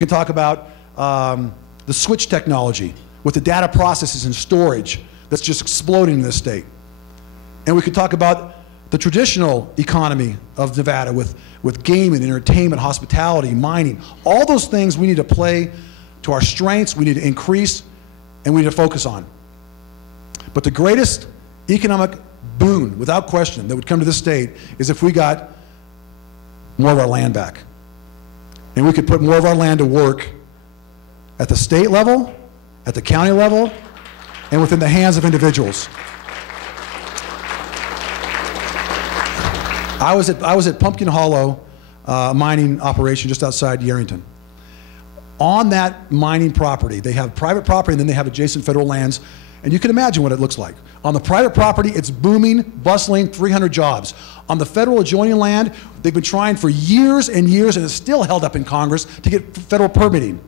We can talk about the switch technology with the data processes and storage that's just exploding in this state. And we could talk about the traditional economy of Nevada with gaming, entertainment, hospitality, mining. All those things we need to play to our strengths, we need to increase, and we need to focus on. But the greatest economic boon, without question, that would come to this state is if we got more of our land back. And we could put more of our land to work at the state level, at the county level, and within the hands of individuals. I was at Pumpkin Hollow mining operation just outside Yerington. On that mining property, they have private property and then they have adjacent federal lands, and you can imagine what it looks like. On the private property, it's booming, bustling, 300 jobs. On the federal adjoining land, they've been trying for years and years, and it's still held up in Congress to get federal permitting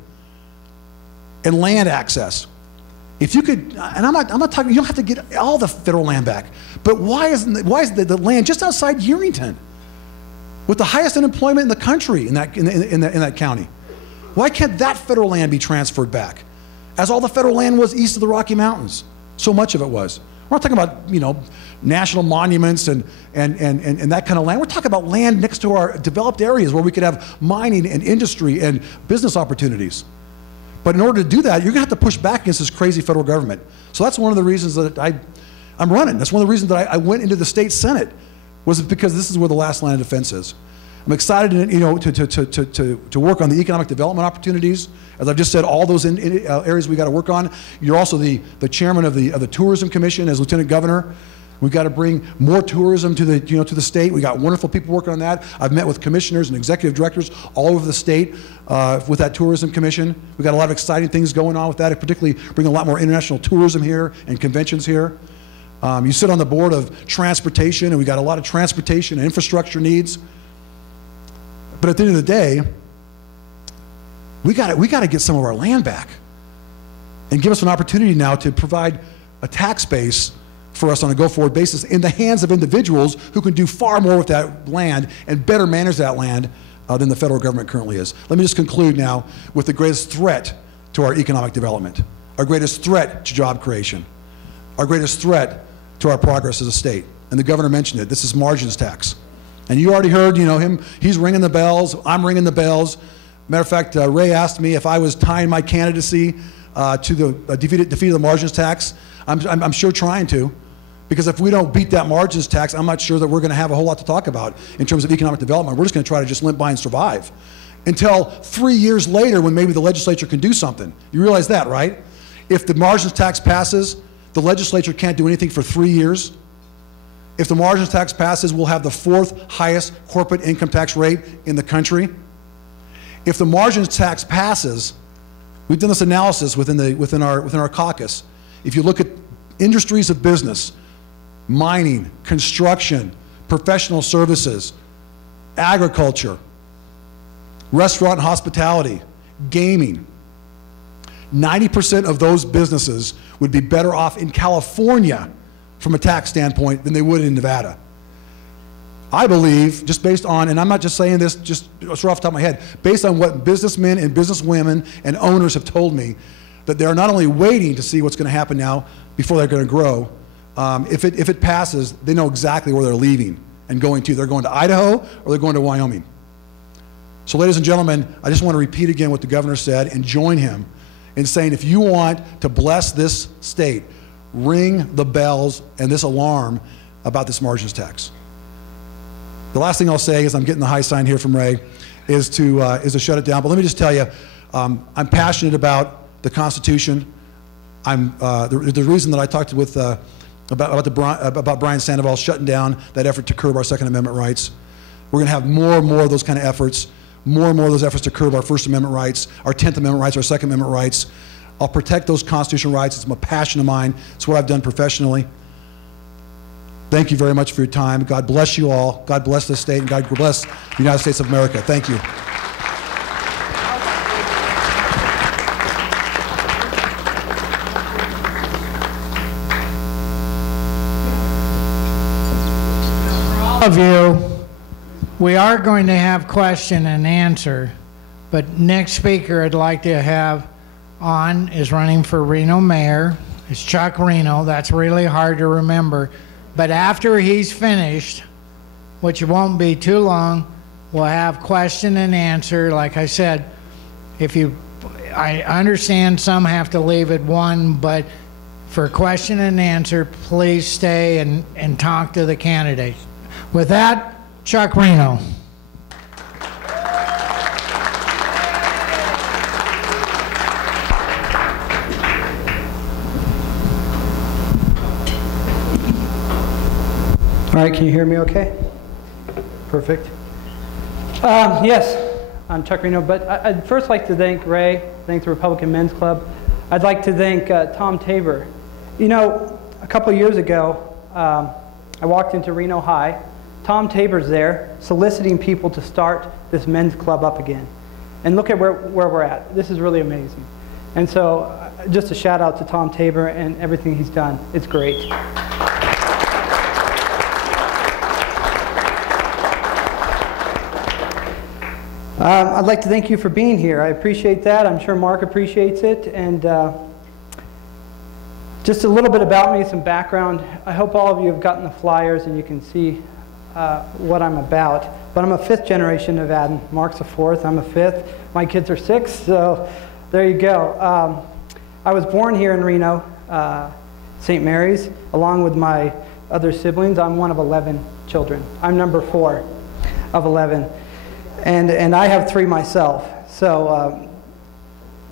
and land access. If you could, and I'm not talking, you don't have to get all the federal land back, but why is the land just outside Yerington, with the highest unemployment in the country in that county? Why can't that federal land be transferred back, as all the federal land was east of the Rocky Mountains? So much of it was. We're not talking about national monuments and that kind of land. We're talking about land next to our developed areas where we could have mining and industry and business opportunities. But in order to do that, you're going to have to push back against this crazy federal government. So that's one of the reasons that I'm running. That's one of the reasons that I went into the state Senate, was because this is where the last line of defense is. I'm excited to work on the economic development opportunities. As I've just said, all those areas we got to work on. You're also the chairman of the Tourism Commission as Lieutenant Governor. We've got to bring more tourism to the state. We got wonderful people working on that. I've met with commissioners and executive directors all over the state with that tourism commission. We've got a lot of exciting things going on with that, particularly bringing a lot more international tourism here and conventions here. You sit on the board of transportation, and we got a lot of transportation and infrastructure needs. But at the end of the day, we got to get some of our land back and give us an opportunity now to provide a tax base for us on a go-forward basis in the hands of individuals who can do far more with that land and better manage that land than the federal government currently is. Let me just conclude now with the greatest threat to our economic development, our greatest threat to job creation, our greatest threat to our progress as a state. And the governor mentioned it. This is margins tax. And you already heard, him, he's ringing the bells, I'm ringing the bells. Matter of fact, Ray asked me if I was tying my candidacy to the defeat of the margins tax. I'm sure trying to, because if we don't beat that margins tax, I'm not sure that we're going to have a whole lot to talk about in terms of economic development. We're just going to try to just limp by and survive until 3 years later when maybe the legislature can do something. You realize that, right? If the margins tax passes, the legislature can't do anything for 3 years. If the margins tax passes, we'll have the 4th highest corporate income tax rate in the country. If the margins tax passes, we've done this analysis within our caucus. If you look at industries of business, mining, construction, professional services, agriculture, restaurant and hospitality, gaming, 90% of those businesses would be better off in California from a tax standpoint than they would in Nevada. I believe, just based on, and I'm not just saying this just off the top of my head, based on what businessmen and businesswomen and owners have told me, that they're not only waiting to see what's going to happen now before they're going to grow. If it passes, they know exactly where they're leaving and going to. They're going to Idaho or they're going to Wyoming. So ladies and gentlemen, I just want to repeat again what the governor said and join him in saying, if you want to bless this state, ring the bells and this alarm about this margins tax. The last thing I'll say is, I'm getting the high sign here from Ray, is to shut it down. But let me just tell you, I'm passionate about the Constitution. The reason that I talked with about Brian Sandoval shutting down that effort to curb our Second Amendment rights. We're going to have more and more of those kind of efforts, more and more of those efforts to curb our First Amendment rights, our 10th Amendment rights, our Second Amendment rights. I'll protect those constitutional rights. It's a passion of mine. It's what I've done professionally. Thank you very much for your time. God bless you all. God bless this state, and God bless the United States of America. Thank you. Of you, we are going to have question and answer, But next speaker I'd like to have on is running for Reno mayor. It's Chuck Reno. That's really hard to remember. But after he's finished, which won't be too long, we'll have question and answer. Like I said, I understand some have to leave at 1, but for question and answer, please stay and talk to the candidates. With that, Chuck Reno. All right, can you hear me okay? Perfect. Yes, I'm Chuck Reno, but I'd first like to thank Ray, thank the Republican Men's Club. I'd like to thank Tom Tabor. You know, a couple years ago, I walked into Reno High. Tom Tabor's there soliciting people to start this men's club up again. And look at where we're at. This is really amazing. And so just a shout out to Tom Tabor and everything he's done. It's great. I'd like to thank you for being here. I appreciate that. I'm sure Mark appreciates it. And just a little bit about me, some background. I hope all of you have gotten the flyers and you can see what I'm about. But I'm a 5th generation Nevadan. Mark's a 4th. I'm a 5th. My kids are 6, so there you go. I was born here in Reno, St. Mary's, along with my other siblings. I'm one of 11 children. I'm number 4 of 11. And I have 3 myself. So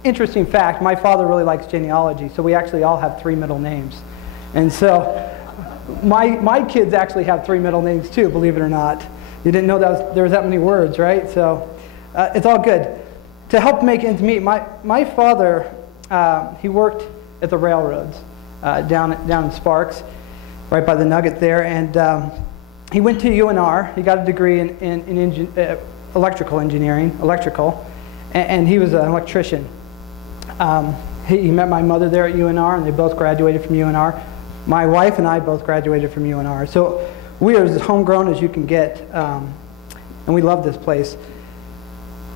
interesting fact, my father really likes genealogy, so we actually all have 3 middle names. And so my kids actually have 3 middle names too, believe it or not. You didn't know there was that many words, right? So it's all good. To help make ends meet, my father, he worked at the railroads down in Sparks, right by the Nugget there, and he went to UNR. He got a degree in electrical engineering, and he was an electrician. He met my mother there at UNR, and they both graduated from UNR. My wife and I both graduated from UNR. So we are as homegrown as you can get, and we love this place.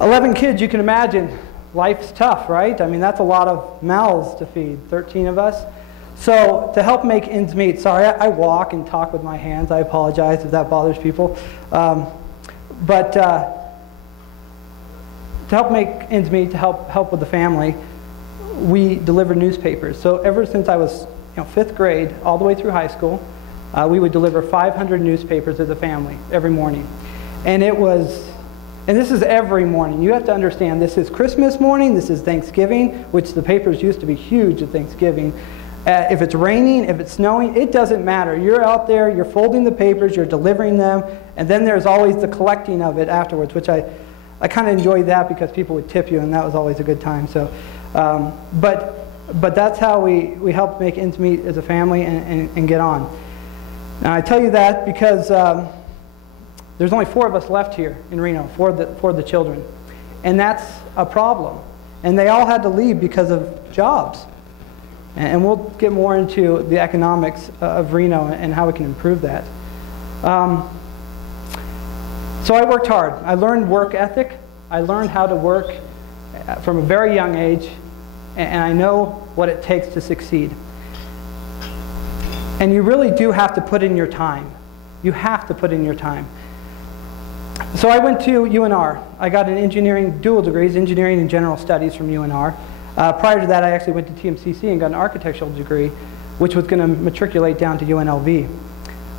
11 kids, you can imagine, life's tough, right? I mean, that's a lot of mouths to feed, 13 of us. So to help make ends meet, sorry, I walk and talk with my hands. I apologize if that bothers people. But to help make ends meet, to help with the family, we deliver newspapers. So ever since I was 5th grade, all the way through high school, we would deliver 500 newspapers as a family every morning. And this is every morning. You have to understand, this is Christmas morning, this is Thanksgiving, which the papers used to be huge at Thanksgiving. If it's raining, if it's snowing, it doesn't matter. You're out there, you're folding the papers, you're delivering them, and then there's always the collecting of it afterwards, which I kind of enjoyed that because people would tip you, and that was always a good time. So, but that's how we help make ends meet as a family and get on. Now I tell you that because there's only 4 of us left here in Reno, for the children, and that's a problem. And they all had to leave because of jobs. And we'll get more into the economics of Reno and how we can improve that. So I worked hard. I learned work ethic. I learned how to work from a very young age, and I know what it takes to succeed. And you really do have to put in your time. You have to put in your time. So I went to UNR. I got an engineering, dual degrees, engineering and general studies from UNR. Prior to that, I actually went to TMCC and got an architectural degree, which was going to matriculate down to UNLV.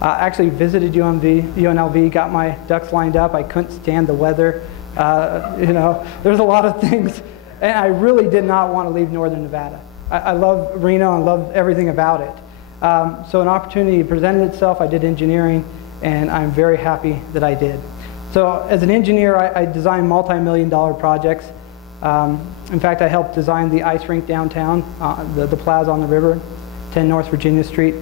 I actually visited UNLV, got my ducks lined up. I couldn't stand the weather. There's a lot of things. And I really did not want to leave Northern Nevada. I love Reno and love everything about it. So an opportunity presented itself. I did engineering, and I'm very happy that I did. So as an engineer, I designed multi-million-dollar projects. In fact, I helped design the ice rink downtown, the plaza on the river, 10 North Virginia Street.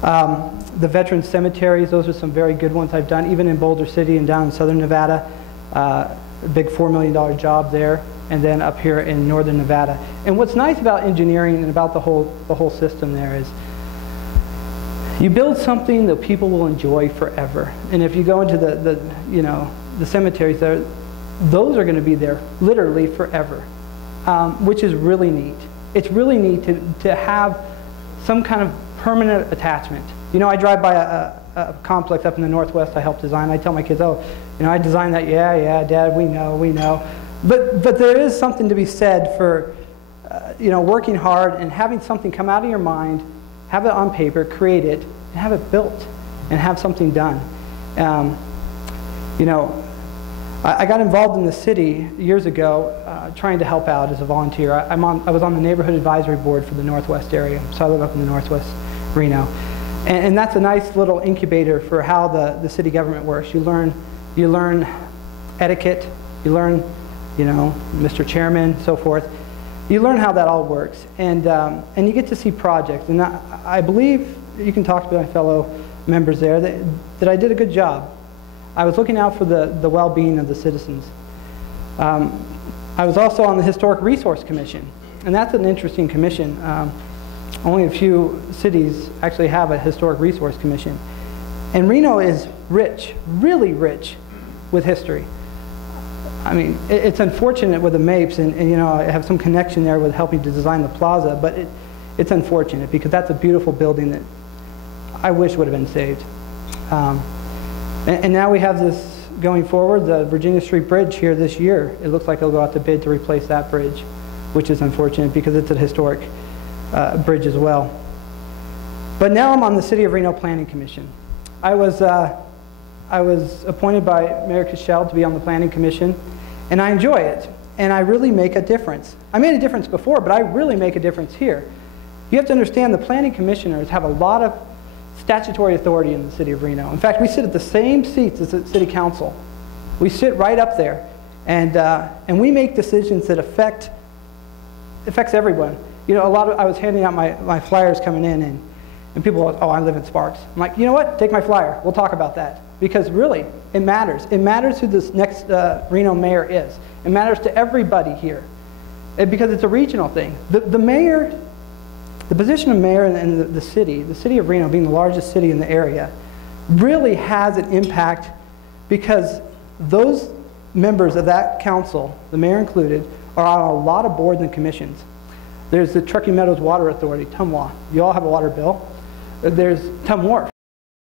The veteran cemeteries, those are some very good ones I've done, even in Boulder City and down in Southern Nevada. A big $4 million job there, and then up here in Northern Nevada. And what's nice about engineering and about the whole system there is you build something that people will enjoy forever. And if you go into the cemeteries there, those are going to be there literally forever, which is really neat. It's really neat to have some kind of permanent attachment. You know, I drive by a complex up in the Northwest I helped design. I tell my kids, oh, you know, I designed that. Yeah, Dad, we know. But there is something to be said for, you know, working hard and having something come out of your mind, have it on paper, create it, and have it built, and have something done. You know, I got involved in the city years ago trying to help out as a volunteer. I was on the neighborhood advisory board for the Northwest area, so I live up in the Northwest Reno. And that's a nice little incubator for how the city government works. You learn etiquette, you learn, you know, Mr. Chairman, so forth. You learn how that all works, and you get to see projects. And I believe, you can talk to my fellow members there, that I did a good job. I was looking out for the well-being of the citizens. I was also on the Historic Resource Commission, and that's an interesting commission. Only a few cities actually have a Historic Resource Commission. And Reno is rich, really rich with history. I mean, it's unfortunate with the Mapes, and you know, I have some connection there with helping to design the plaza, but it's unfortunate because that's a beautiful building that I wish would have been saved. And now we have this going forward, the Virginia Street Bridge here this year. It looks like it'll go out to bid to replace that bridge, which is unfortunate because it's a historic bridge as well. But now I'm on the City of Reno Planning Commission. I was appointed by Mayor Cashel to be on the Planning Commission, and I enjoy it, and I really make a difference. I made a difference before, but I really make a difference here. You have to understand the Planning Commissioners have a lot of statutory authority in the City of Reno. In fact, we sit at the same seats as the City Council. We sit right up there, and we make decisions that affects everyone. You know, I was handing out my flyers coming in, and people are, oh, I live in Sparks. I'm like, you know what? Take my flyer. We'll talk about that. Because really, it matters. It matters who this next Reno mayor is. It matters to everybody here. Because it's a regional thing. The mayor, the position of mayor in the city of Reno being the largest city in the area, really has an impact because those members of that council, the mayor included, are on a lot of boards and commissions. There's the Truckee Meadows Water Authority, TUMWA. You all have a water bill. There's TUM Wharf.